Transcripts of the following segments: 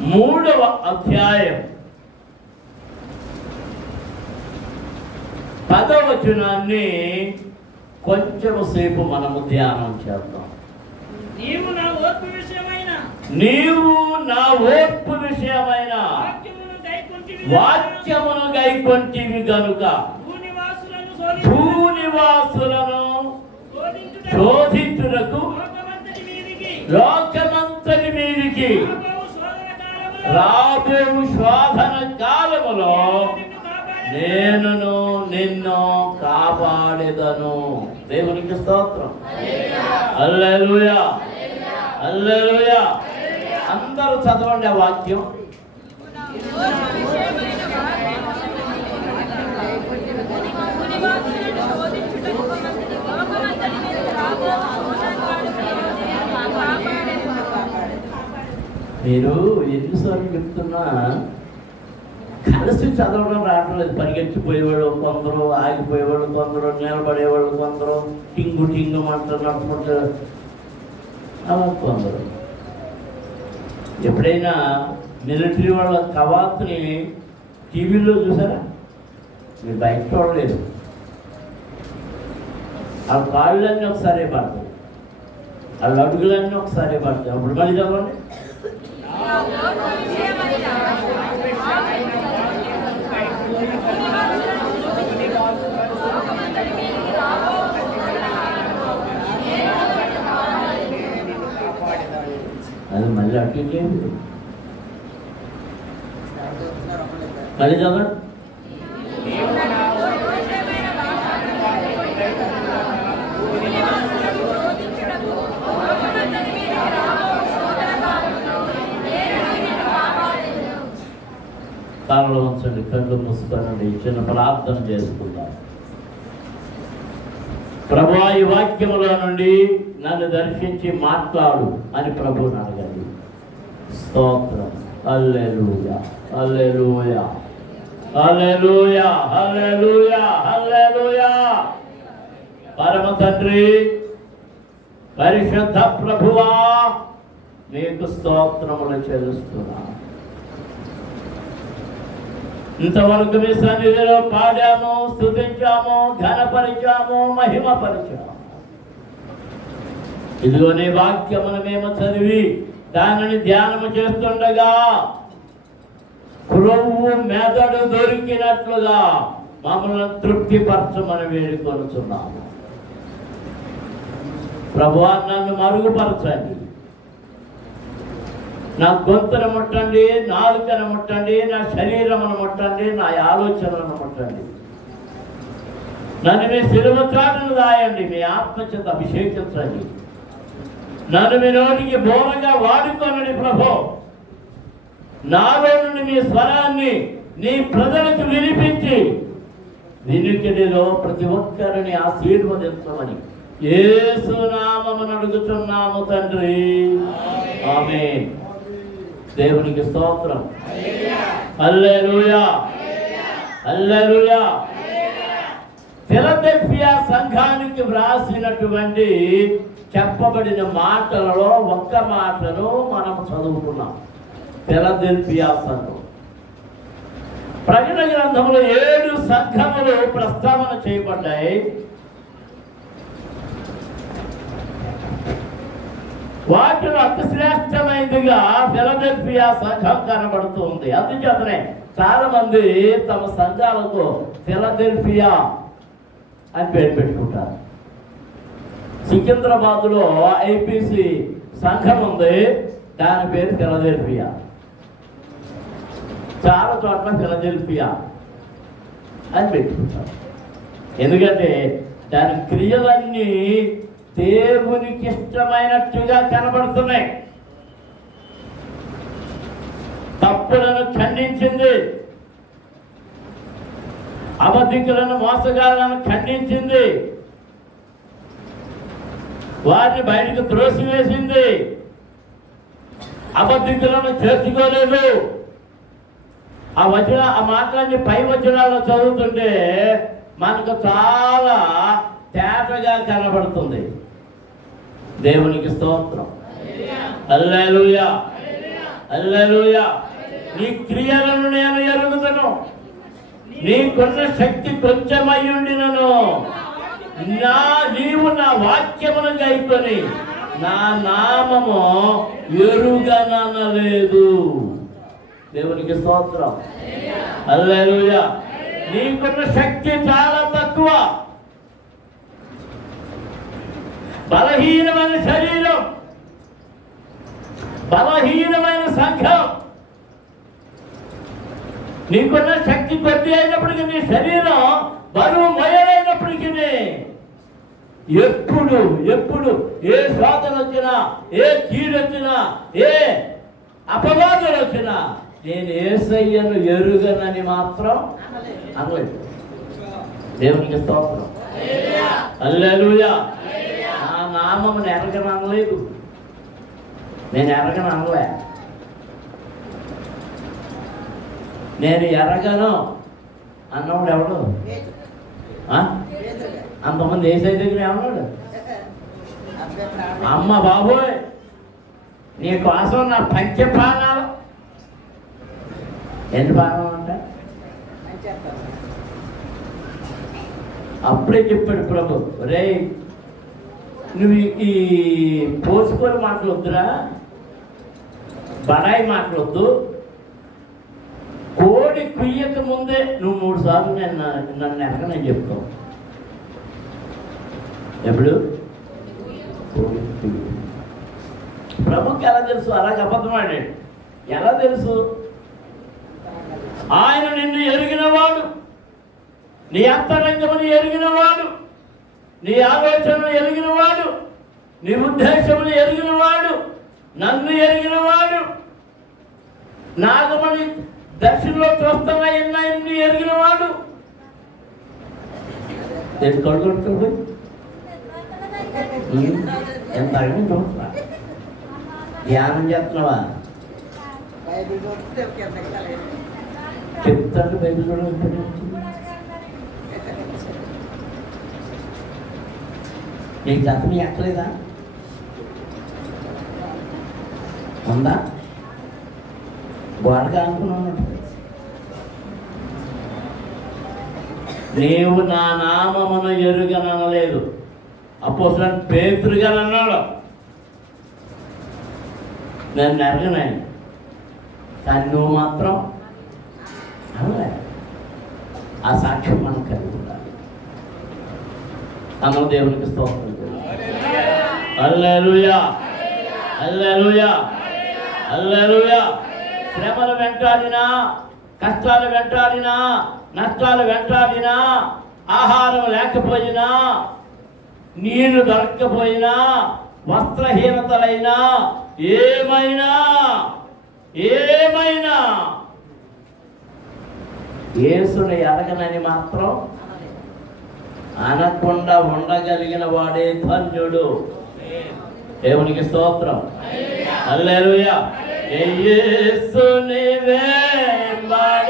3వ అధ్యాయం 10వ వచనాన్ని కొంచెం సేపు మనము ధ్యానం చేద్దాం. నీవు నా ఓర్పు విషయమైన వాక్యమును గైకొంటివి గనుక భూనివాసులను శోధించుటకు లోకమంతటి మీదికి రాబోవు శోధన కాలములో నేనును నిన్ను కాపాడెదను. దేవునికి స్తోత్రం. హల్లెలూయా, హల్లెలూయా. అందరూ చదవండి ఆ వాక్యం. మీరు ఎన్నిసార్లు చెప్తున్నా కలిసి చదవడం రావట్లేదు. పరిగెత్తిపోయేవాళ్ళు కొందరు, ఆగిపోయేవాళ్ళు కొందరు, నిలబడేవాళ్ళు కొందరు, టింగు టింగు అంటున్నట్టు అలా కొందరు. ఎప్పుడైనా మిలిటరీ వాళ్ళ కవాతుని టీవీలో చూసారా? మీరు బయట చూడలేదు. ఆ కాళ్ళన్నీ ఒకసారి పడతాయి, వాళ్ళ అడుగులన్నీ ఒకసారి పడతాయి. అప్పుడు మళ్ళీ చదవండి. అది మళ్ళీ అట్టించేది. మళ్ళీ చదవండి. తలలో ఉంచండి, కళ్ళు మూసుకోనండి, చిన్న ప్రార్థన చేసుకుందాం. ప్రభువా, ఈ వాక్యములో నుండి నన్ను దర్శించి మాట్లాడు అని ప్రభువుని అడగండి. స్తోత్రం. హల్లెలూయా, హల్లెలూయా, హల్లెలూయా, హల్లెలూయా, హల్లెలూయా. పరమ తండ్రి, పరిశుద్ధ ప్రభువా, నీకు స్తోత్రములు చెల్లిస్తున్నా. ఇంతవరకు మీ సన్నిధిలో పాడాము, స్తుతించాము, ఘనపరిచాము, మహిమపరిచాము. ఇదిగో నీ వాక్యమును మేము చదివి దానిని ధ్యానము చేస్తుండగా క్రొవ్వు మెదడు దొరికినట్లుగా మమ్మల్ని తృప్తిపరచమని వేడుకొనుచున్నాము. ప్రభువా, నన్ను మరుగుపరచండి. నా గొంతును ముట్టండి, నాలుకను ముట్టండి, నా శరీరమును ముట్టండి, నా ఆలోచనలను ముట్టండి. నన్ను మీ శిలువ చాటును దాయండి, మీ ఆత్మచేత అభిషేకించండి. నన్ను మీ నోటికి బోరగా వాడుకోనండి ప్రభు. నాలో నుండి మీ స్వరాన్ని నీ ప్రజలకు వినిపించి వినికిడిలో ప్రతి ఒక్కరిని ఆశీర్వదించమని యేసు నామమున అడుగుతున్నాము తండ్రి, ఆమేన్. దేవునికి స్తోత్రం. హల్లెలూయా, హల్లెలూయా. ఫిలదెల్ఫియా సంఘానికి వ్రాసినటువంటి చెప్పబడిన మాటలలో ఒక్క మాటను మనం చదువుకున్నాం. ఫిలదెల్ఫియా సంఘం ప్రకటన గ్రంథంలో 7 సంఘములు ప్రస్తావన చేయబడ్డాయి. వాటిలో అతి శ్రేష్టమైనదిగా ఫిలదెల్ఫియా సంఘం కనబడుతుంది. అందుచేతనే చాలా మంది తమ సంఘాలకు ఫిలదెల్ఫియా అని పేరు పెట్టుకుంటారు. సికింద్రాబాద్లో ఐపీసీ సంఘం ఉంది, దాని పేరు ఫిలదెల్ఫియా. చాలా చోట్ల ఫిలదెల్ఫియా అని పెట్టుకుంటారు. ఎందుకంటే దాని క్రియలన్నీ దేవునికి ఇష్టమైనట్టుగా కనబడుతున్నాయి. తప్పులను ఖండించింది, అబద్ధికులను, మోసగాళ్లను ఖండించింది, వారిని బయటకు త్రోసివేసింది, అబద్ధికులను చేర్చుకోలేదు. ఆ మాటలన్నీ పై వచనాల్లో చదువుతుంటే మనకు చాలా తేటగా కనబడుతుంది. దేవునికి స్తోత్రం. హల్లెలూయా, హల్లెలూయా. నీ క్రియలను నేను ఎరుగుదును, నీకున్న శక్తి కొంచెమై ఉండినను నీవు నా వాక్యమును గైకొని నా నామము ఎరుగననలేదు. దేవునికి స్తోత్రం. హల్లెలూయా. నీకున్న శక్తి చాలా తక్కువ. బలహీనమైన శరీరం, బలహీనమైన సంఘం. నీకున్న శక్తి కొద్ది అయినప్పటికీ నీ శరీరం బరువు మొయలైనప్పటికీ ఎప్పుడు ఎప్పుడు ఏ శోధన వచ్చినా, ఏ కీడు వచ్చినా, ఏ అపవాదం వచ్చినా నేను యేసయ్యను ఎరుగనని మాత్రం అనలేదు. దేవునికి స్తోత్రం. హల్లెలూయా. నా నామమును ఎరగనలేదు, నేను ఎరగనలే. నేను ఎరగను అన్నవాడు ఎవడు? అంతమంది ఏసై దగ్గర ఏమన్నాడు? అమ్మ బాబోయ్, నీ కోసం నా పంచ ప్రాణాలు. ఎన్ని ప్రాణాలు ఉంటాయి? అప్పుడే చెప్పాడు ప్రభు, రే నువ్వు ఈ పోసుకొని మాట్లాడొద్దురా, బడాయి మాట్లాడొద్దు. కోడి కుయ్యక ముందే నువ్వు 3 సార్లు నన్ను ఎరగనని చెప్తావు. ఎప్పుడు? ప్రభుకి ఎలా తెలుసు? అలాగే అబద్ధమాడాడు. ఎలా తెలుసు? ఆయన నిన్ను ఎరిగినవాడు, నీ అంతరంగమును ఎరిగినవాడు, నీ ఆలోచనలు ఎరిగినవాడు, నీ ఉద్దేశములు ఎరిగినవాడు, నన్ను ఎరిగినవాడు, నాగమని దర్శనంలో చూస్తున్నా ఎన్ని ఎరిగినవాడు. నేను కడుగుడుకోపోయి ఎంత అడిగి చూస్తున్నా. ధ్యానం చేస్తున్నావా? చెప్తాడు బైబిల్ చూడ. నీకు గతం ఎక్కలేదా? ఉందా? గోడగా అనుకున్నాను. నీవు నా నామమును ఎరుగననలేదు. అపోస్తలుడైన పేతురు గారు అన్నాడు, నేను ఎరగనే, కానీ నువ్వు మాత్రం అనలే. ఆ సాక్ష్యం మనం కలిగి ఉండాలి. అన్న దేవునికి స్తోత్రం. హల్లెలూయా, హల్లెలూయా, హల్లెలూయా. శ్రమలు వెంటాడినా, కష్టాలు వెంటాడినా, నష్టాలు వెంటాడినా, ఆహారం లేకపోయినా, నీళ్లు దొరక్కపోయినా, వస్త్రహీనతలైనా, ఏమైనా యేసుని ఎరగనని మాత్రం అనకుండా ఉండగలిగిన వాడే ధన్యుడు. దేవునికి స్తోత్రం. హల్లెలూయా. యేసుని వెంబడించునని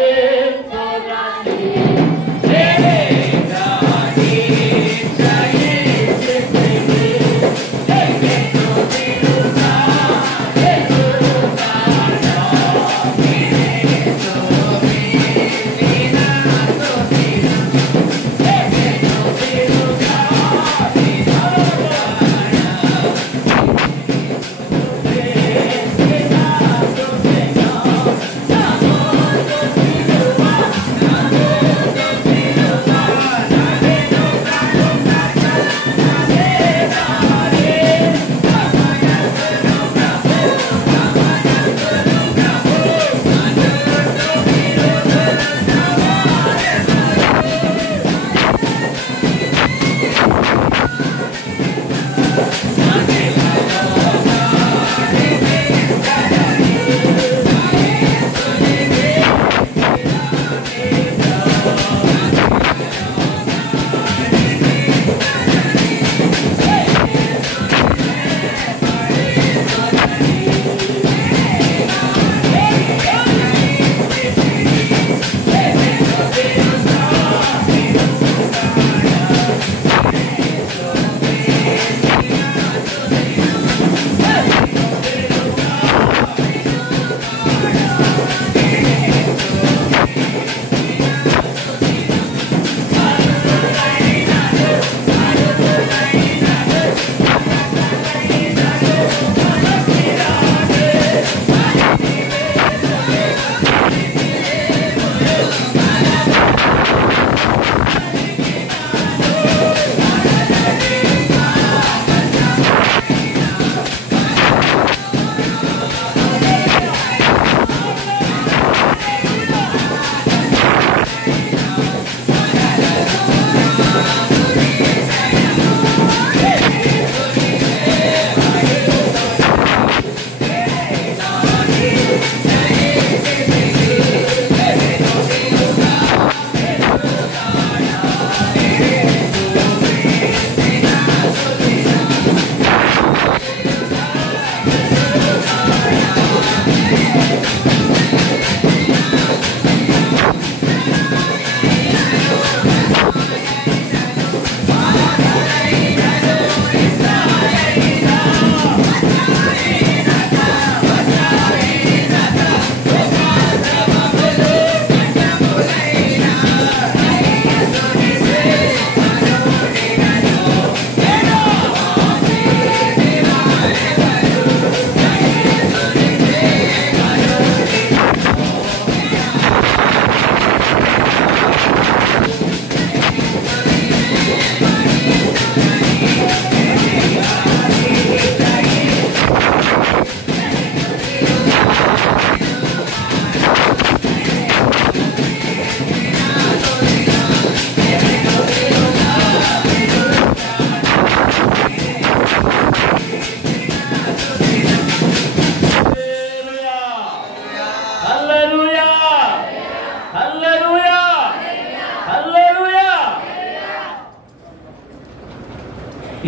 Amor,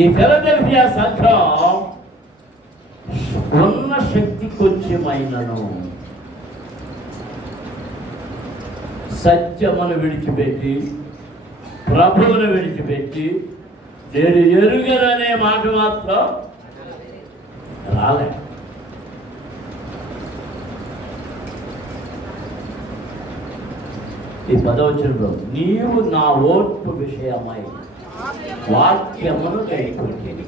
ఈ ఫిలదెల్ఫియా సంఘం ఉన్న శక్తి కొంచెమైనను సత్యమును విడిచిపెట్టి ప్రభువును విడిచిపెట్టి నేను ఎరుగననే మాట మాత్రం రాలే. ఈ 10వ వచనంలో నీవు నా ఓర్పు విషయమై వాక్యమును గైకొంటివి.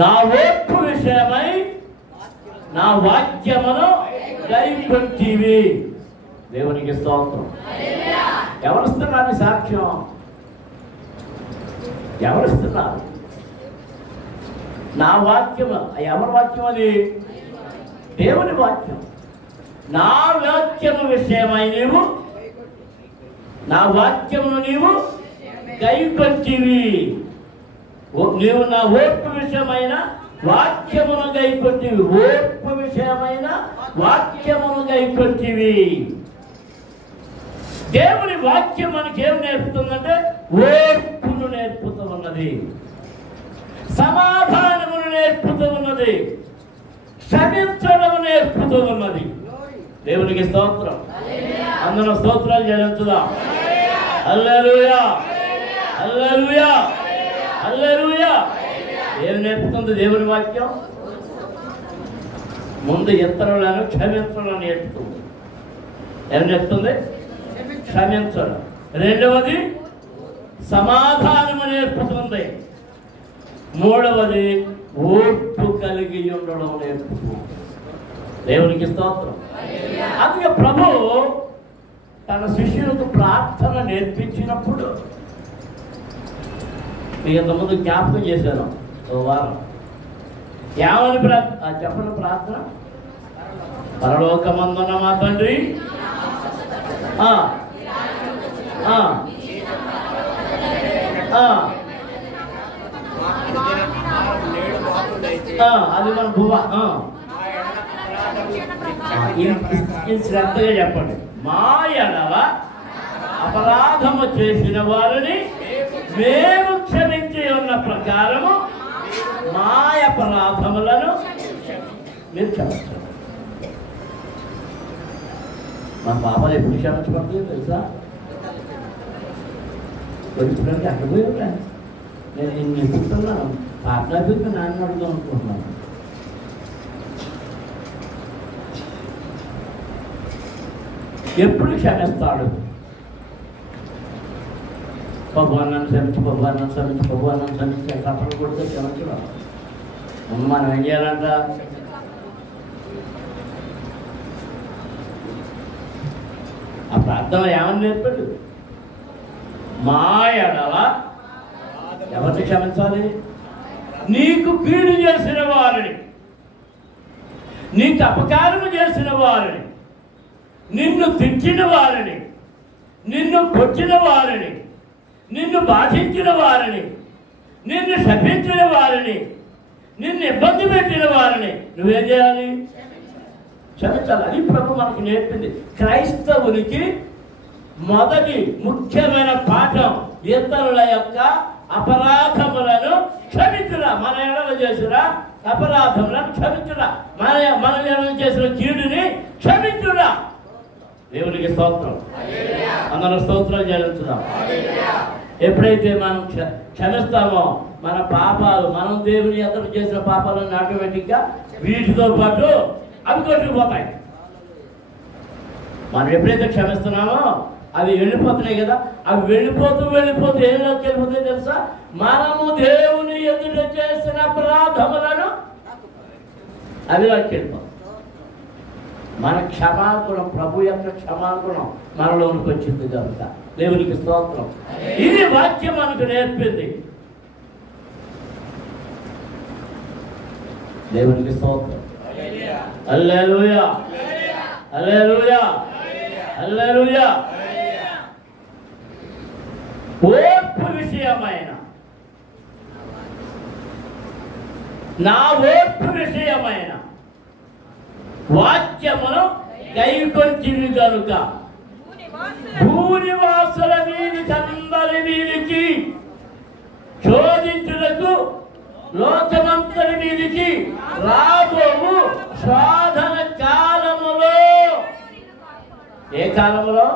నా ఓర్పు విషయమై నా వాక్యమును గైకొంటివి. దేవునికి స్తోత్రం. ఎవరిస్తున్నారు సాక్ష్యం? ఎవరిస్తున్నారు? నా వాక్యము. ఎవరి వాక్యం అది? దేవుని వాక్యం. నా వాక్యము విషయమై నీవు నా వాక్యమును నీవు గైకొంటివి. నీవు నా ఓర్పు విషయమైన వాక్యమును గైకొంటివి. ఓర్పు విషయమైన వాక్యమును గైకొంటివి. దేవుని వాక్యం మనకి ఏమి నేర్పుతుందంటే ఓర్పును నేర్పుతూ ఉన్నది, సమాధానమును నేర్పుతూ ఉన్నది, క్షమించడం నేర్పుతూ ఉన్నది. దేవునికి స్తోత్రం. అందరం స్తోత్రాలు చెల్లించుదాం. హల్లెలూయా, హల్లెలూయా, హల్లెలూయా. ఏమి నేర్పుతుంది దేవుని వాక్యం? ముందు ఇతరులను క్షమించడం నేర్పుతుంది. ఏమి నేర్పుతుంది? క్షమించడం. రెండవది సమాధానము నేర్పుతుంది. మూడవది ఓర్పు కలిగి ఉండడం నేర్పుతుంది. దేవునికి స్తోత్రం. అందుకే ప్రభు తన శిష్యులకు ప్రార్థన నేర్పించినప్పుడు మీకు ఇంతకుముందు జ్ఞాపకం చేశాను ఓ వారం. ఏమని చెప్పండి ప్రార్థన? పరలోకమందున్న మా తండ్రి, అది మన భువ. శ్రద్ధగా చెప్పండి. మా ఎడల అపరాధము చేసిన వారిని మేము క్షమించి ఉన్న ప్రకారము మా అపరాధములను మీరు క్షమించండి. మా పాపాలు ఎప్పుడు క్షమించబడుతుందో తెలుసా? ఇప్పుడంటే అక్కడ పోయి ఉంటాను నేను చెప్తున్నాను. పాపనాభికి నాన్న అడుగుదాం అనుకుంటున్నాను. ఎప్పుడు క్షమిస్తాడు? భగవాన్ని క్షమించి, భగవాన్ని క్షమించి, భగవాన్ని క్షమించి కప్పలు కొడితే క్షమించడం. మనం ఏం చేయాలంట? ఆ ప్రార్థన ఏమని నేర్పాడు? మా ఎడల ఎవరిని క్షమించాలి? నీకు కీడు చేసిన వారిని, నీకు అపకారము చేసిన వారిని, నిన్ను తిట్టిన వారిని, నిన్ను కొట్టిన వారిని, నిన్ను బాధించిన వారిని, నిన్ను శపించిన వారిని, నిన్ను ఇబ్బంది పెట్టిన వారిని నువ్వేం చేయాలి? క్షమించాలి. అది ప్రభు మనకు నేర్పింది. క్రైస్తవునికి మొదటి ముఖ్యమైన పాఠం ఇతరుల యొక్క అపరాధములను క్షమించురా. మన ఎడల చేసిన అపరాధములను క్షమించురా. మన ఎడల చేసిన కీడుని క్షమించురా. దేవునికి స్తోత్రం. అందరం స్తోత్రాలు చెల్లించుదాం. ఎప్పుడైతే మనం క్షమిస్తామో మన పాపాలు, మనం దేవుని ఎదురు చేసిన పాపాలను ఆటోమేటిక్గా వీటితో పాటు అవి కొట్టుకుపోతాయి. మనం ఎప్పుడైతే క్షమిస్తున్నామో అవి వెళ్ళిపోతున్నాయి కదా. అవి వెళ్ళిపోతూ ఏలోకి వెళ్ళిపోతాయి తెలుసా? మనము దేవుని ఎదుట చేసిన అపరాధములను అవి వెళ్ళిపోతాయి. మన క్షమాగుణం, ప్రభు యొక్క క్షమాగుణం మనలోనికి వచ్చింది కనుక దేవునికి స్తోత్రం. ఇది వాక్యం మనకు నేర్పింది. దేవునికి స్తోత్రం. హల్లెలూయా, హల్లెలూయా, హల్లెలూయా. ఓర్పు విషయమైన నా ఓర్పు విషయమైన వాక్యమును గైకొంటివి గనుక భూనివాసుల వీధికి అందరి వీధికి శోధించుటకు లోకమంతరి మీదికి రాబోవు శోధన కాలములో. ఏ కాలములో?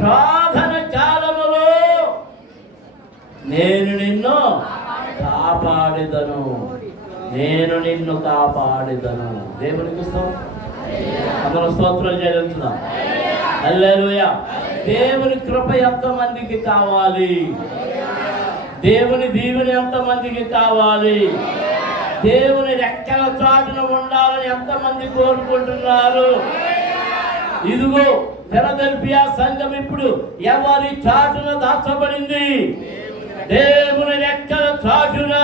శోధన కాలములో నేను నిన్ను కాపాడెదను. నేను నిన్ను కాపాడెదను. దేవునికి అందరూ స్తోత్రాలు చెల్లించుదాం. హల్లెలూయా. దేవుని కృప ఎంతమందికి కావాలి? దేవుని దీవెన ఎంతమందికి కావాలి? దేవుని రెక్కల చాటున ఉండాలని ఎంతమంది కోరుకుంటున్నారు? ఇదిగో ఫిలదెల్ఫియా సంఘం ఇప్పుడు ఎవరి చాటున దాచబడింది? దేవుని రెక్కల చాటున.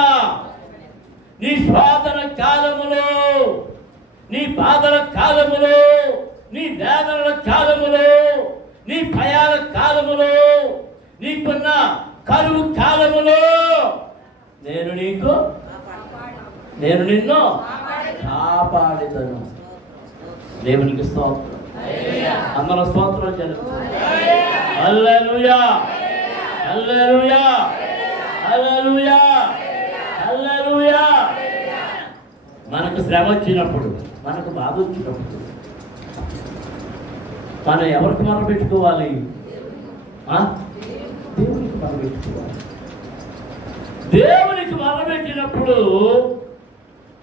నీ శోధన కాలములో, నీ బాధల కాలములో, నీ వేదనల కాలములో, నీ భయాల కాలములో, నీకున్న కరువు కాలములో నేను నిన్ను కాపాడెదను. దేవునికి స్తోత్రం. అందరూ స్తోత్రం జరుగుతుంది. హల్లెలూయా, హల్లెలూయా, హల్లెలూయా, హల్లెలూయా. మనకు శ్రమ వచ్చినప్పుడు, మనకు బాధ వచ్చినప్పుడు మనం ఎవరికి మొరపెట్టుకోవాలి? దేవునికి మొరపెట్టుకోవాలి. దేవునికి మొరపెట్టినప్పుడు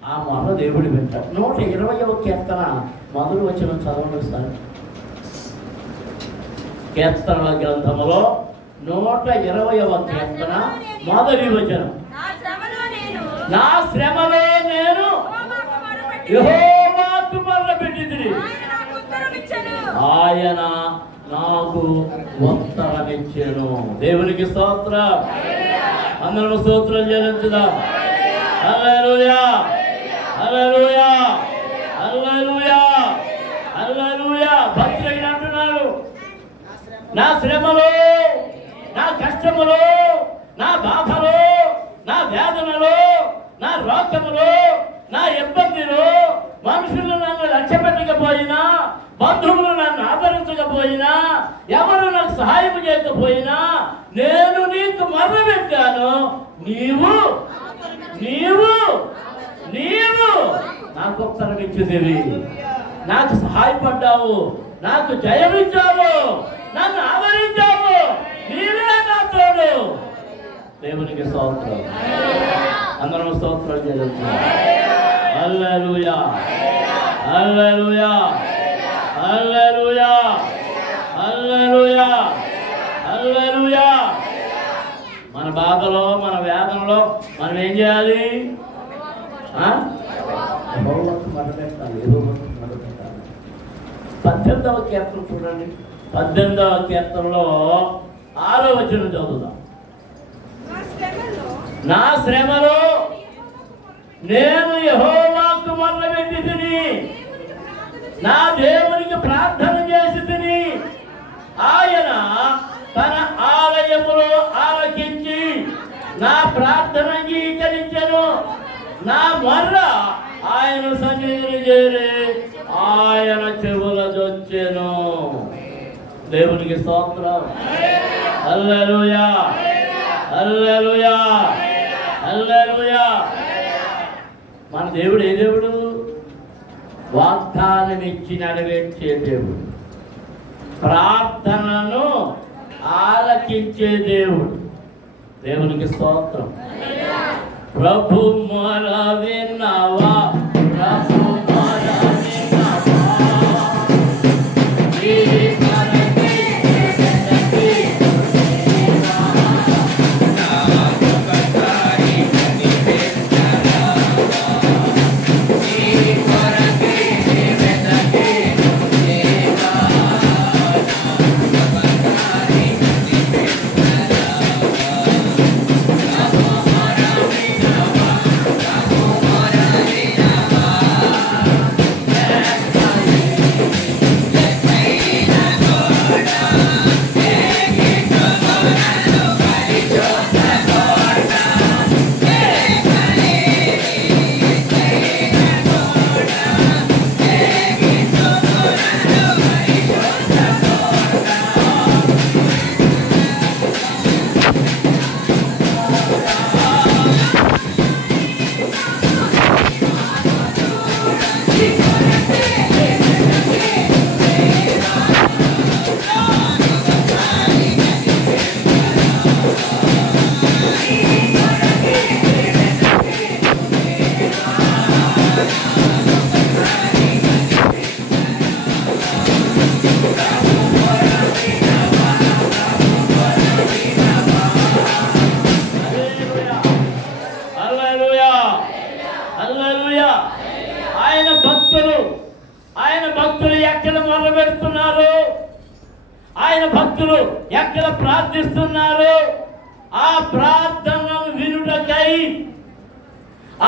ఆ మొర దేవుడు వింటాడు. 120వ కీర్తన మొదలు వచనం చదవండి సార్. కీర్తనల గ్రంథములో 120వ కీర్తన మొదటి వచనం. నా శ్రమలో నేను యెహోవాకు మొరపెట్టితిని, ఆయన నాకు ఉత్తరమిచ్చెను. దేవునికి స్తోత్రం. అందరం స్తోత్రం చెల్లించుదాం. హల్లెలూయా, హల్లెలూయా, హల్లెలూయా, హల్లెలూయా. భక్తులు అంటున్నారు, నా శ్రమలో, నా కష్టములో, నా బాధలో, నా వేదనలో, నా రోగములో, నా ఇబ్బందిలో మనుషులు నన్ను లక్ష్య పెట్టకపోయినా, బంధువులు నన్ను ఆదరించకపోయినా, ఎవరు నాకు సహాయం చేయకపోయినా, నేను నీకు మొరపెట్టాను. నీవు నీవు నీవు నాకు ఉత్తరం ఇచ్చేదేవి. నాకు సహాయపడ్డావు, నాకు జయమిచ్చావు, నన్ను ఆదరించావు. నీవే నా తోడు. దేవునికి స్తోత్రం. అందరం స్తోత్రం చేద్దాం. హల్లెలూయా, హల్లెలూయా, హల్లెలూయా, హల్లెలూయా, హల్లెలూయా. మన బాధలో, మన వేదనలో మనం ఏం చేయాలి? మొదలుపెట్టాలి. ఏదో మొదలుపెట్టాలి. 18వ కీర్తన చూడండి. 18వ కీర్తనలో 6వ వచనం చదువుదాం. నా శ్రమలో నేను యెహోవాకు మొరపెట్టితిని, నా దేవునికి ప్రార్థన చేసితిని. ఆయన తన ఆలయములో ఆలకించి నా ప్రార్థన అంగీకరించెను. నా మొర్ర ఆయన సన్నిధిని చేరి ఆయన చెవుల జొచ్చెను. దేవునికి స్తోత్రం. హల్లెలూయా, హల్లెలూయా, హల్లెలూయా. మన దేవుడు ఏ దేవుడు? వాగ్దానం ఇచ్చి నెరవేర్చే దేవుడు, ప్రార్థనను ఆలకించే దేవుడు. దేవునికి స్తోత్రం. ప్రభు మొర విన్నావా, ప్రభు మొర విన్నావా. Yeah. ఆయన భక్తులు ఎక్కడ మొదలుపెడుతున్నారు, ఆయన భక్తులు ఎక్కడ ప్రార్థిస్తున్నారు, ఆ ప్రార్థనను వినుటకై,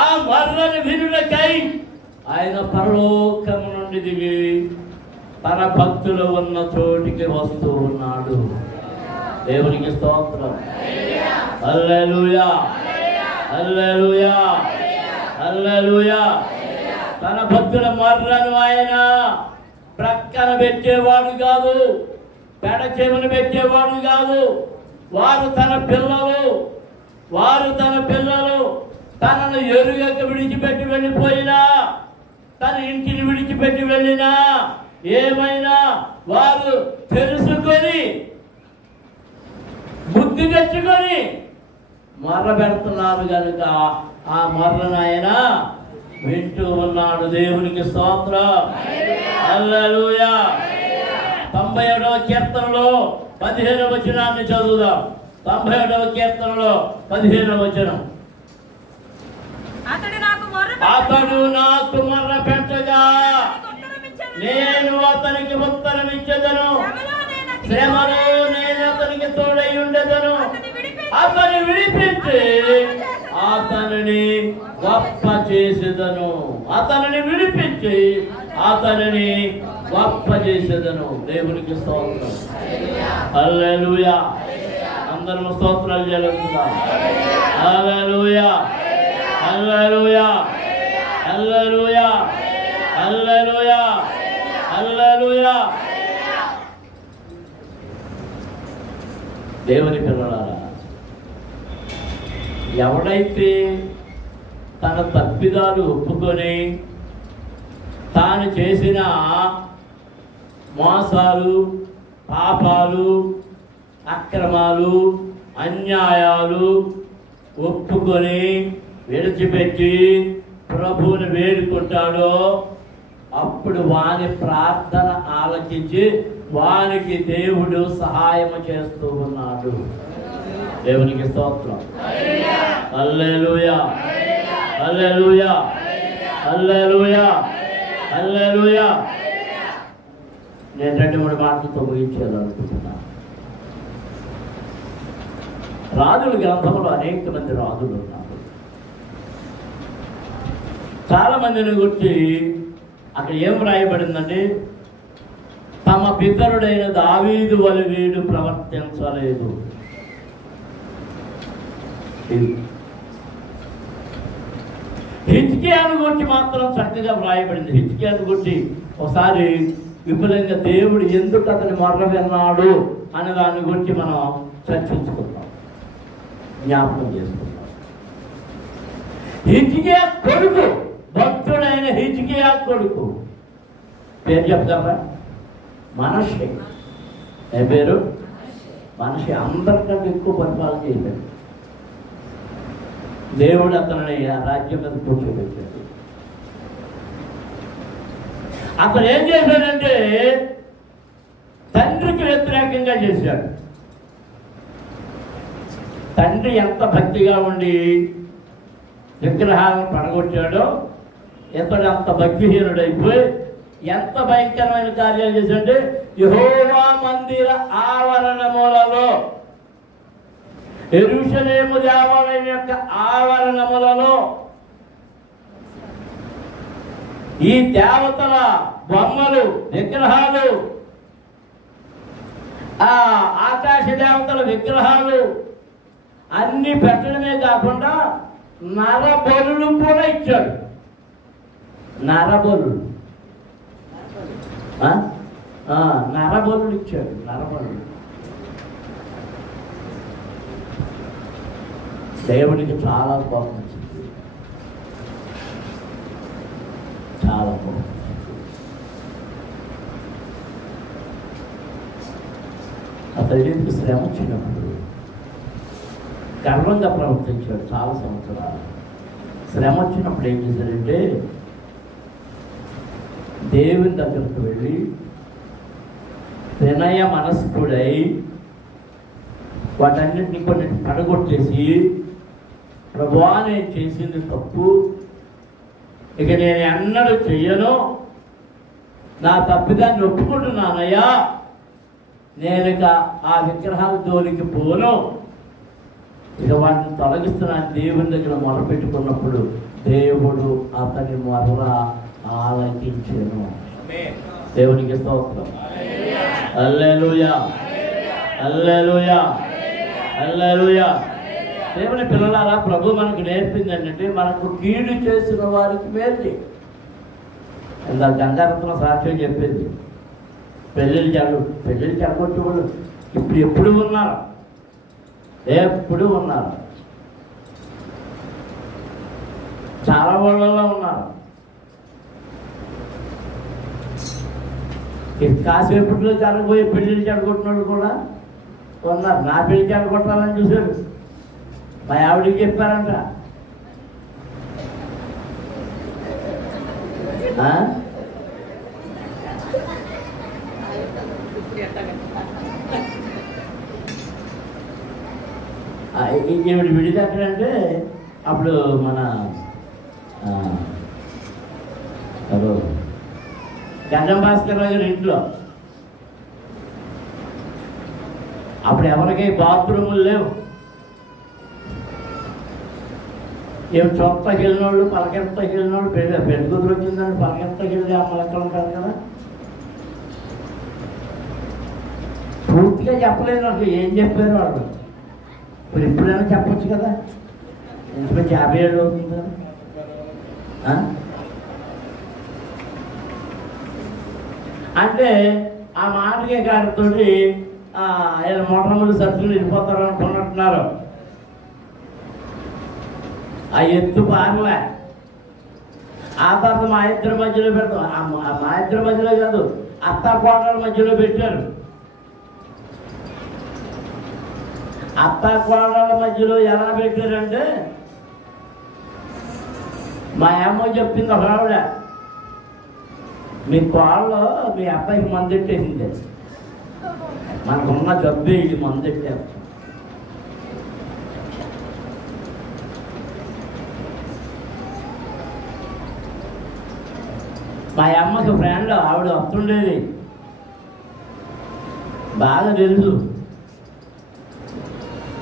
ఆ మర్రను వినుటకై ఆయన పరలోకము నుండి దిగి తన భక్తులు ఉన్న చోటికి వస్తూ ఉన్నాడు. దేవునికి స్తోత్రం. హల్లెలూయా, హల్లెలూయా, హల్లెలూయా. తన భక్తుల మర్రను ఆయన ప్రక్కన పెట్టేవాడు కాదు, పెడ చెవులు పెట్టేవాడు కాదు. వారు తన పిల్లలు తనను ఎరుగక విడిచిపెట్టి వెళ్ళిపోయినా, తన ఇంటిని విడిచిపెట్టి వెళ్ళినా, ఏమైనా వారు తెలుసుకొని బుద్ధి తెచ్చుకొని మర్ర పెడుతున్నారు కనుక ఆ మర్రను ఆయన వింటూ ఉన్నాడు. దేవునికి స్తోత్రం. హల్లెలూయా. 97వ కీర్తనలో 15వ వచనాన్ని చదువుదాం. 97వ కీర్తనలో 15వ వచనం. అతడు నాకు మొర్ర పెట్టగా నేను అతనికి ఉత్తరం ఇచ్చేదను, శ్రమలో నేను అతనికి తోడై ఉండేదను, అతని విడిపించి అతనిని గొప్ప చేసేదను, అతనిని విడిపించి అతనిని గొప్ప చేసేదను. దేవునికి స్తోత్రం. హల్లెలూయా. అందరం స్తోత్రాలు చెల్లిద్దాం. హల్లెలూయా, హల్లెలూయా, హల్లెలూయా, హల్లెలూయా, హల్లెలూయా. దేవుని పిల్లలారా, ఎవడైతే తన తప్పిదాలు ఒప్పుకొని తాను చేసిన మోసాలు, పాపాలు, అక్రమాలు, అన్యాయాలు ఒప్పుకొని విడిచిపెట్టి ప్రభువుని వేడుకుంటాడో అప్పుడు వాని ప్రార్థన ఆలకించి వానికి దేవుడు సహాయం చేస్తూ ఉన్నాడు. దేవునికి స్తోత్రం. హల్లెలూయా, హల్లెలూయా, హల్లెలూయా, హల్లెలూయా. నేను 2-3 మాటలతో ముగించాలనుకుంటున్నాను. రాజుల గ్రంథంలో అనేక మంది రాజులు ఉన్నారు. చాలా మందిని గురించి అక్కడ ఏం రాయబడిందంటే, తమ పితరుడైన దావీదు వలె వీడు ప్రవర్తించలేదు. హిజ్కియాను గురించి మాత్రం చక్కగా వ్రాయబడింది. హిజ్కియాను గురించి ఒకసారి విపులంగా దేవుడు ఎందుకు అతని మొర్ర విన్నాడు అనే దాని గురించి మనం చర్చించుకుందాం, జ్ఞాపకం చేసుకుందాం. హిజ్కియా కొడుకు, భక్తుడైన హిజ్కియా కొడుకు పేరు చెప్తారా? మనష్షే. ఏ పేరు? మనష్షే. అందరికంటే ఎక్కువ పరిపాలన చేయలేదు. దేవుడు అతనిని ఆ రాజ్యం మీద కూర్చోబెట్టాడు. అతను ఏం చేశాడంటే తండ్రికి వ్యతిరేకంగా చేశాడు. తండ్రి ఎంత భక్తిగా ఉండి విగ్రహాలను పడగొట్టాడో ఇతడు అంత భక్తిహీనుడైపోయి ఎంత భయంకరమైన కార్యాలు చేశాడంటే, యెహోవా మందిర ఆవరణములలో, యెరూషలేము దేవాలయం యొక్క ఆవరణములలో ఈ దేవతల బొమ్మలు, విగ్రహాలు, ఆ ఆకాశ దేవతల విగ్రహాలు అన్ని పెట్టడమే కాకుండా నరబలులు కూడా ఇచ్చాడు. నరబలులు ఇచ్చాడు. నరబలులు. దేవుడికి చాలా కోపం వచ్చింది, చాలా కోపం. అతడికి శ్రమ వచ్చినప్పుడు గర్వంగా ప్రవర్తించాడు. చాలా సంవత్సరాలు శ్రమ వచ్చినప్పుడు ఏం చేశాడంటే దేవుని దగ్గరకు వెళ్ళి వినయ మనస్కుడై వాటన్నిటిని కొన్నిటిని పడగొట్టేసి, ప్రభువా నేను చేసింది తప్పు, ఇక నేను ఎన్నడూ చెయ్యను, నా తప్పిదాన్ని ఒప్పుకుంటున్నానయ్యా, నేను ఇక ఆ విగ్రహాల జోలికి పోను, ఇక వాటిని తొలగిస్తున్నాను దేవుని దగ్గర మొరపెట్టుకున్నప్పుడు దేవుడు అతని మొర ఆలకించెను. దేవునికి స్తోత్రం. హల్లెలూయా, హల్లెలూయా, హల్లెలూయా. దేవుని పిల్లలారా, ప్రభు మనకు నేర్పింది ఏంటంటే మనకు కీడు చేసిన వారికి మేలు. ఇంత గంగారత్న సాక్ష్యం చెప్పింది, పెళ్ళిళ్ళు జరగొట్టేవాళ్ళు ఇప్పుడు ఎప్పుడు ఉన్నారు, ఎప్పుడు ఉన్నారు, చాలా వాళ్ళలో ఉన్నారు. కాసేపట్లో జరగబోయే పెళ్ళిళ్ళు జరగొట్టిన వాళ్ళు కూడా ఉన్నారు. నా పెళ్లి జరగొట్టాలని చూశారు, మా ఆవిడికి చెప్పారంట. ఈవిడ విడిది ఎక్కడంటే అప్పుడు మన గంజం భాస్కర్ రావు గారి ఇంట్లో అప్పుడు ఎవరికి బాత్రూములు లేవు. ఏమి చొప్పకి వెళ్ళిన వాళ్ళు, పలకెత్తకి వెళ్ళిన వాళ్ళు, పెళ్లి కూతురు వచ్చిందని పలకెత్తకి వెళ్ళి అమ్మలు ఎక్కడ ఉంటారు కదా. పూర్తిగా చెప్పలేదు నాకు ఏం చెప్పారు వాళ్ళు. ఇప్పుడు ఎప్పుడైనా చెప్పచ్చు కదా, ఎందుకంటే 50 ఏళ్ళు అవుతుంది కదా. అంటే ఆ మాటకే గారితో ఆయన మొట్టమొదటి సర్దులు వెళ్ళిపోతారు అనుకున్నట్టున్నారు. ఆ ఎత్తు పారలే. ఆ తర్వాత మా ఇద్దరి మధ్యలో పెడతాం, మా ఇద్దరి మధ్యలో కాదు, అత్త కోడల మధ్యలో పెట్టారు. అత్త కోడల మధ్యలో ఎలా పెట్టారంటే, మా అమ్మ చెప్పింది ఒక ఆవిడ, మీ కోళ్ళు మీ అబ్బాయికి మందెట్టేసింది, మనకున్న జబ్బే ఇది మందెట్టారు. మా అమ్మకి ఫ్రెండ్ ఆవిడ వస్తుండేది, బాగా తెలుసు.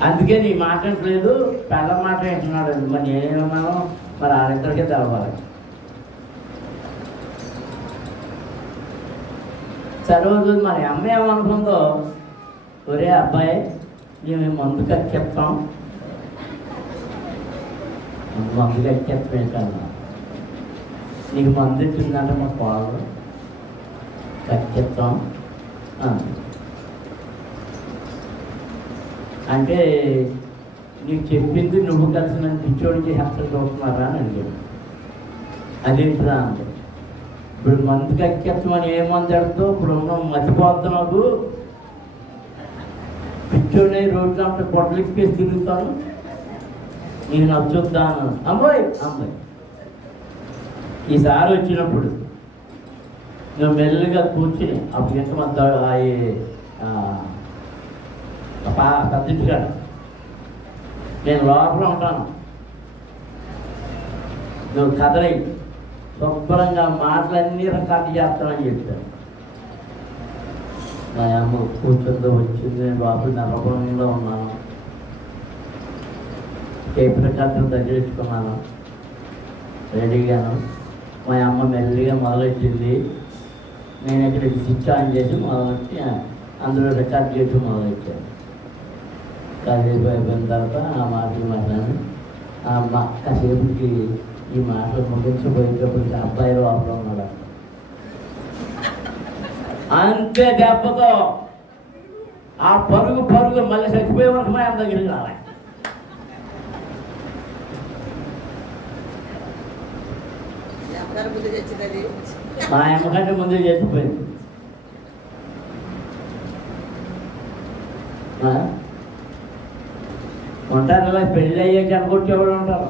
అందుకే నీ మాట్లాడలేదు, పెళ్ళ మాట అంటున్నాడు. మరి నేనేమన్నాను, మరి వాళ్ళిద్దరికీ తెలవాలి. సరోజు మరి అమ్మ ఏమనుకుందో, ఒరే అబ్బాయి మేము మందు కక్కెత్తాం, మందు కక్కెత్తమేంటన్నా, నీకు మందు ఇచ్చిందంటే మా పాలు కక్కెత్తాం అంటే, నీకు చెప్పింది నువ్వు కలిసి నన్ను పిచ్చోడికి హెచ్చరి చూస్తున్నారా అని అడిగాడు. అదేంటిరా అంటే, ఇప్పుడు మందు కక్కెత్తమని ఏ మందు ఎడతావు, ఇప్పుడు ఉన్న మతిపోద్దు, నాకు పిచ్చోడి రోడ్లు అంటే పొట్లెక్కేసి తిరుగుతాను, నేను నచ్చుద్దాను. అమ్మాయి ఈసారి వచ్చినప్పుడు నువ్వు మెల్లిగా కూర్చుని, అప్పుడు ఎంత మంది పెద్దింటికాడ నేను లోపల ఉంటాను, నువ్వు కదలై శుభ్రంగా మాటలన్నీ రికార్డు చేస్తానని చెప్పాను. మా అమ్మ కూర్చుందో వచ్చింది, నేను లోపల నరభంలో ఉన్నాను, టేప్ రికార్డును తగ్గించుకున్నాను, రెడీగాను. మా అమ్మ మెల్లిగా మొదలెట్టింది, నేను ఇక్కడ స్విచ్ ఆన్ చేసి మొదలెట్టి అందులో రికార్డ్ చేసి మొదలెట్టాను. కాసేపు అయిపోయిన తర్వాత ఆ మాటలు మాట్లాడి కాసేపుకి ఈ మాటలు ముగించబోయేటప్పటికి అబ్బాయి లోపల ఉన్నాడు. అంతే దెబ్బతో ఆ పరుగు మళ్ళీ చచ్చిపోయే వరకు మా అమ్మ దగ్గరికి రావాలి. మా అమ్మ కంటే ముందే చచ్చిపోయింది. ఉంటారు అలా పెళ్ళి అయ్యాక అనుకొచ్చేవాళ్ళు ఉంటారు.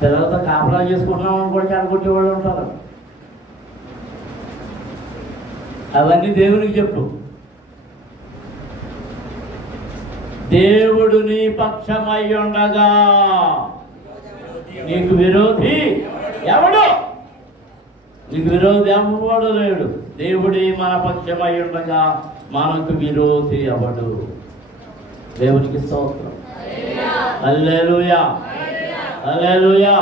పిల్లలతో కాపలా చేసుకుంటున్నాం అనుకోటి అనుకుంటేవాళ్ళు ఉంటారు. అవన్నీ దేవునికి చెప్పు. దేవుడు నీ పక్షమై ఉండగా నీకు విరోధి ఎవడు? నీకు విరోధి ఎవడు లేడు. దేవుడి మన పక్షమై ఉండగా మనకు విరోధి ఎవడు? దేవునికి స్తోత్రం. హల్లెలూయా, హల్లెలూయా.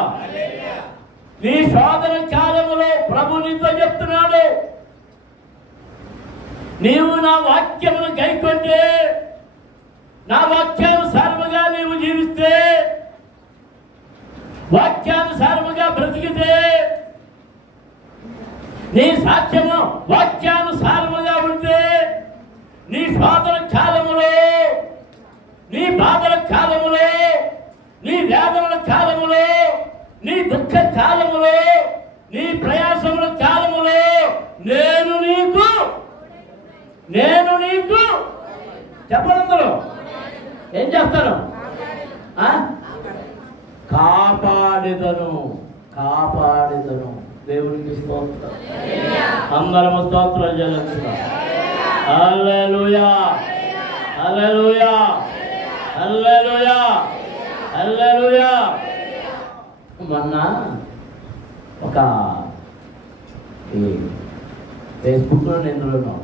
నీ శోధన కాలంలో ప్రభు నీతో చెప్తున్నాడు, నీవు నా వాక్యమును గైకొంటే, నా వాక్యానుసారముగా నీవు జీవిస్తే, వాక్యానుసారముగా బ్రతికితే, నీ సాక్ష్యము వాక్యానుసారముగా ఉంటే, నీ శోధన కాలములో, నీ బాధల కాలములో, నీ వేదనల కాలములో, నీ దుఃఖ కాలములో, నీ ప్రయాసముల కాలములో నేను నీకు చెప్పడందరూ ఏం చేస్తాను? కాపాడేదను. దేవునికి స్తోత్రం. అందరము స్తోత్రం చెల్లిస్తున్నాం. హల్లెలూయా, హల్లెలూయా, హల్లెలూయా, హల్లెలూయా. మొన్న ఒక ఫేస్బుక్లో, ఇందులోనూ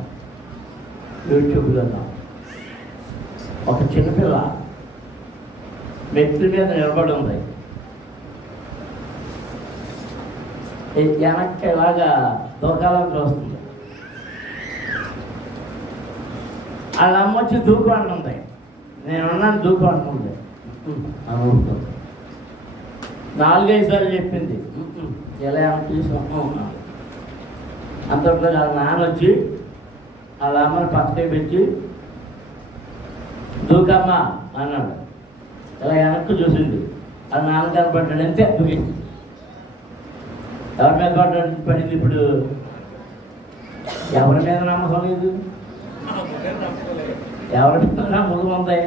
యూట్యూబ్లోనూ ఒక చిన్నపిల్ల మెట్ల మీద నిలబడి ఉంది. వెనక్కి ఇలాగా దూకాలని వస్తుంది. వాళ్ళ అమ్మ వచ్చి దూకు అంటుంది. నేనున్నాను దూకు అంటుంది. అనుకుంటుంది. 4-5 సార్లు చెప్పింది. ఎలా తీసుకున్నాం అంతట్లో వాళ్ళ నాన్న వచ్చి వాళ్ళ అమ్మని పక్కనే పెట్టి దూకమ్మా అన్నాడు. ఇలా వెనక్కి చూసింది. వాళ్ళ నాన్న కనపడ్డాడు. అంతే దూకింది. ఎవరి మీద పడింది? ఇప్పుడు ఎవరి మీద నమ్మకం లేదు. ఎవరి మీద నమ్మకం ఉంది?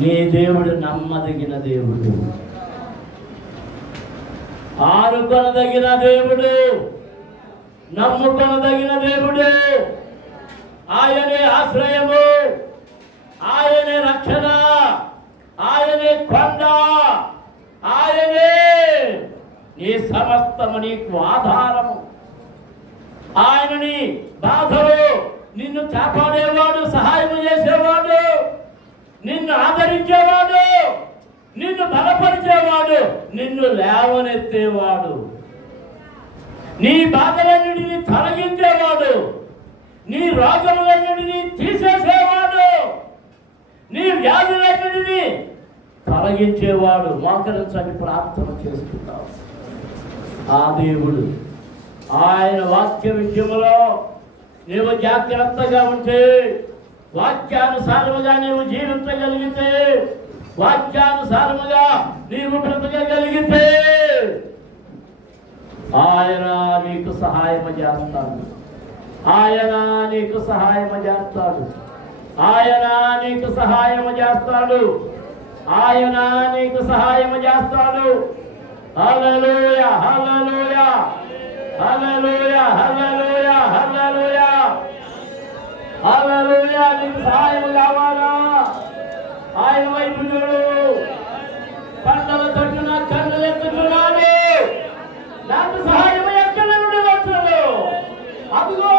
నీ దేవుడు నమ్మదగిన దేవుడు, ఆనుకొనదగిన దేవుడు, నమ్ముకొనదగిన దేవుడు. ఆయనే ఆశ్రయము, ఆయనే రక్షణ, ఆయనే కొండ, ఆయనే నీ సమస్తము, నీకు ఆధారము. ఆయనని బాధలు నిన్ను కాపాడేవాడు, సహాయం చేసేవాడు, నిన్ను ఆదరించేవాడు, నిన్ను బలపరిచేవాడు, నిన్ను లేవనెత్తేవాడు, నీ బాధలన్నిటినీ తొలగించేవాడు, నీ రోగములన్నిటినీ తీసేసేవాడు, నీ వ్యాధులన్నిటినీ తొలగించేవాడు. మోకరించని ప్రార్థన చేసుకుంటావు. ఆ దేవుడు, ఆయన వాక్య విషయంలో నీవు జాగ్రత్తగా ఉంటే, వాక్యానుసారముగా నీవు జీవించగలిగితే, వాక్యానుసారముగా నీవు బ్రతకగలిగితే ఆయన నీకు సహాయం చేస్తాడు. ఆయన నీకు సహాయం చేస్తాడు. ఆయన నీకు సహాయం చేస్తాడు. ఆయన నీకు సహాయం చేస్తాడు. హల్లెలూయా, హల్లెలూయా, హల్లెలూయా, హల్లెలూయా, హల్లెలూయా, హల్లెలూయా. నీకు సహాయం కావాలా? ఆయన వైపు చూడు. పంటల తట్టున కన్నులు ఎత్తుతున్నాను. నాకు సహాయం ఎక్కడి నుండి వచ్చాడు? అదిగో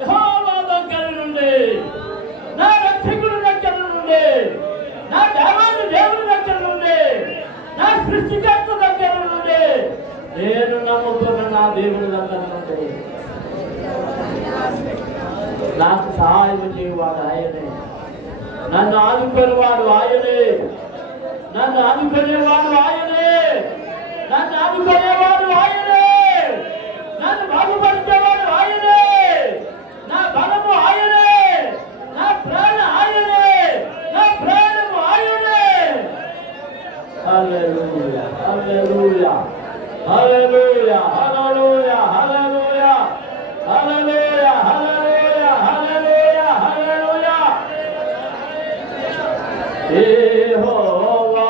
యెహోవా దగ్గర నుండి, నా రక్షకుడి దగ్గర నుండి, నా దేవుని దగ్గర నుండి, నా సృష్టికర్త దగ్గర నుండి, నేను నమ్ముకున్న నా దేవుని దగ్గర నుండి నాకు సహాయం చేయవాడు ఆయనే. నన్ను ఆదుకునేవాడు ఆయనే. నన్ను ఆదుకునేవాడు ఆయనే. నన్ను ఆదుకునేవాడు ఆయనే. నన్ను బాగుపరిచేవాడు ఆయనే. నా బలము ఆయనే. నా ప్రాణ ఆయనే. నా ప్రాణము ఆయనే. హల్లెలూయా, హల్లెలూయా, హల్లెలూయా, హల్లెలూయా, హల్లెలూయా, హల్లెలూయా, హల్లెలూయా, హల్లెలూయా, హల్లెలూయా. యెహోవా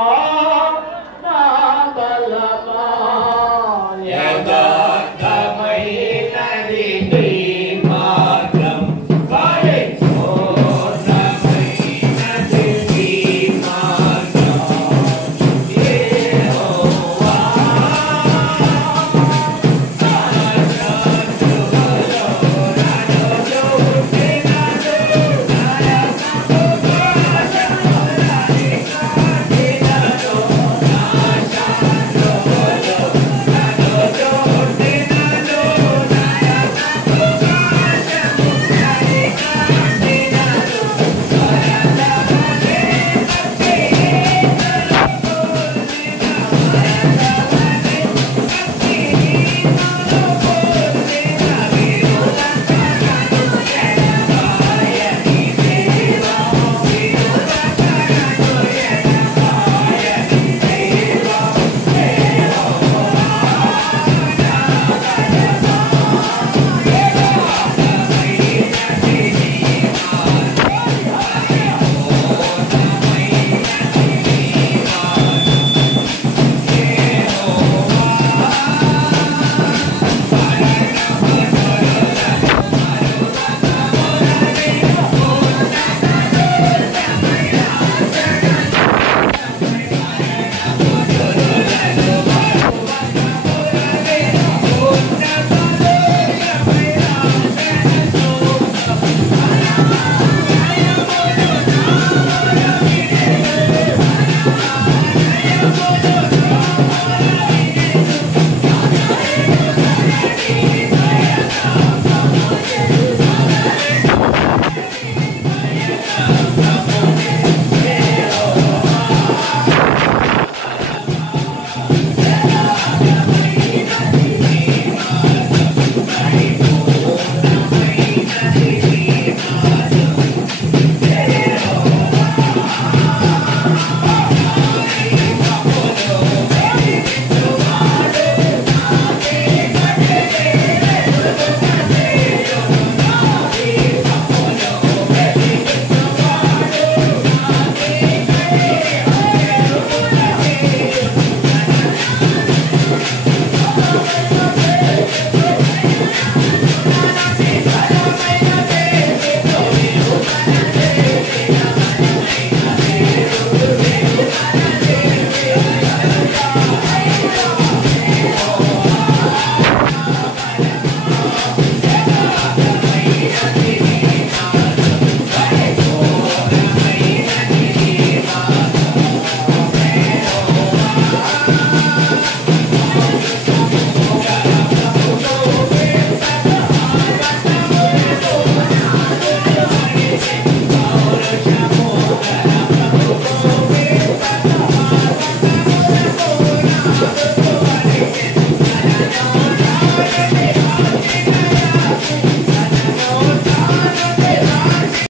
దేవా